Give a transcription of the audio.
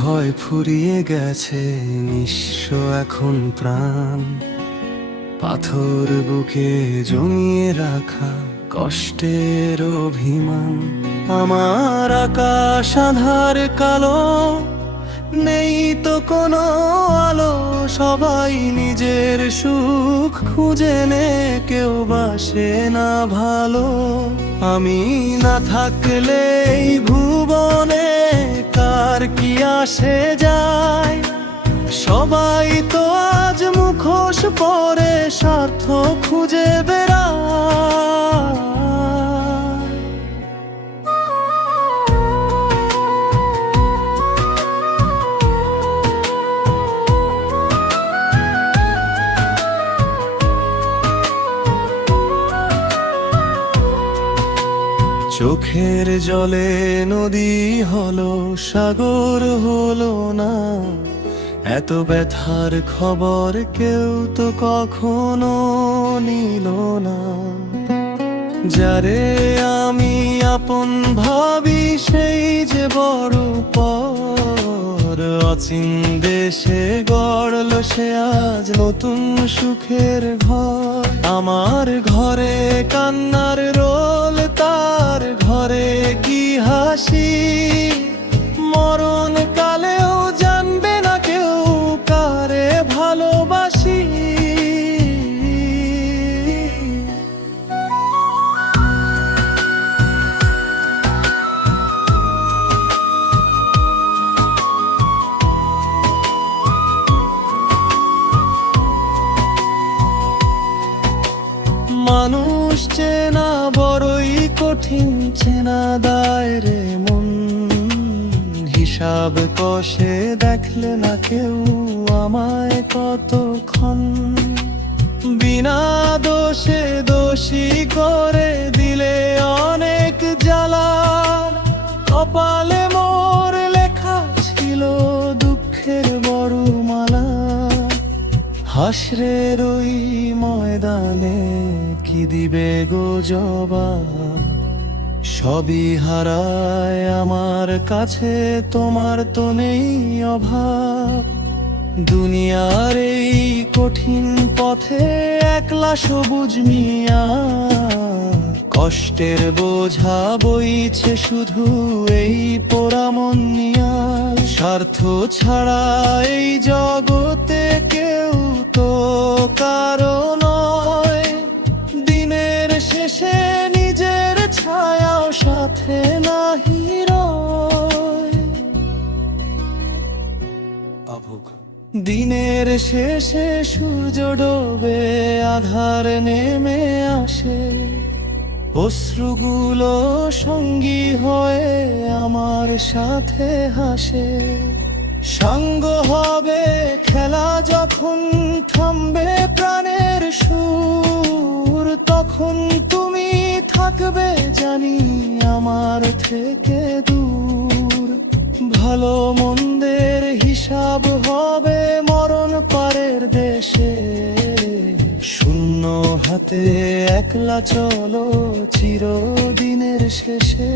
ভয় ফুরিয়ে গেছে, নিঃস্ব এখন প্রাণ। পাথর বুকে জমিয়ে রাখা কষ্টের অভিমান। আমার আকাশ আধার কালো, নেই তো কোনো আলো। সবাই নিজের সুখ খুঁজে নে, কেউ বাসে না ভালো। আমি না থাকলে এই ভুবনে কার কি আসে যায়? সবাই তো আজ মুখোশ পরে স্বার্থ খুঁজে বেড়ায়। চোখের জলে নদী হলো, সাগর হলো না। এত ব্যথার খবর কেউ তো কখনো নিল না। যারে আমি আপন ভাবি সেই যে বড় পর। অচিন দেশে গড়ল সে আজ নতুন সুখের ঘর। আমার ঘরে কান্নার রোল, তার ঘরে কি হাসি। মরণ কালেও জানবে না কেউ কারে ভালোবাসি। মানুষ চেনা বড়ই কঠিন, চেনা দায় রে মন। হিসাব কষে দেখলে না কেউ আমায় কতক্ষণ। বিনা দোষে দোষী করে দিলে অনেক জ্বালা। কপালে মোর লেখা ছিল দুঃখের বড় মালা। হাসরের ওই ময়দানে কি দিবে গো জবাব? সবই হারায় আমার কাছে, তোমার তো নেই অভাব। দুনিয়ার এই কঠিন পথে একলা সবুজ মিয়া। কষ্টের বোঝা বইছে শুধু এই পোড়া মন নিয়া। স্বার্থ ছাড়া এই জগতে কেউ তো কারো নয়। দিনের শেষে নিজের ছায়াও সাথে নাহি রয়। দিনের শেষে সূর্য ডোবে, আধার নেমে আসে। অশ্রুগুলো সঙ্গী হয়ে আমার সাথে হাসে। সঙ্গ হবে খেলা যখন থামবে প্রাণের সুর। তখন তুমি থাকবে জানি আমার থেকে দূর। ভালো মন্দের হিসাব হবে মরণ পারের দেশে। শূন্য হাতে একলা চলো চিরদিনের শেষে।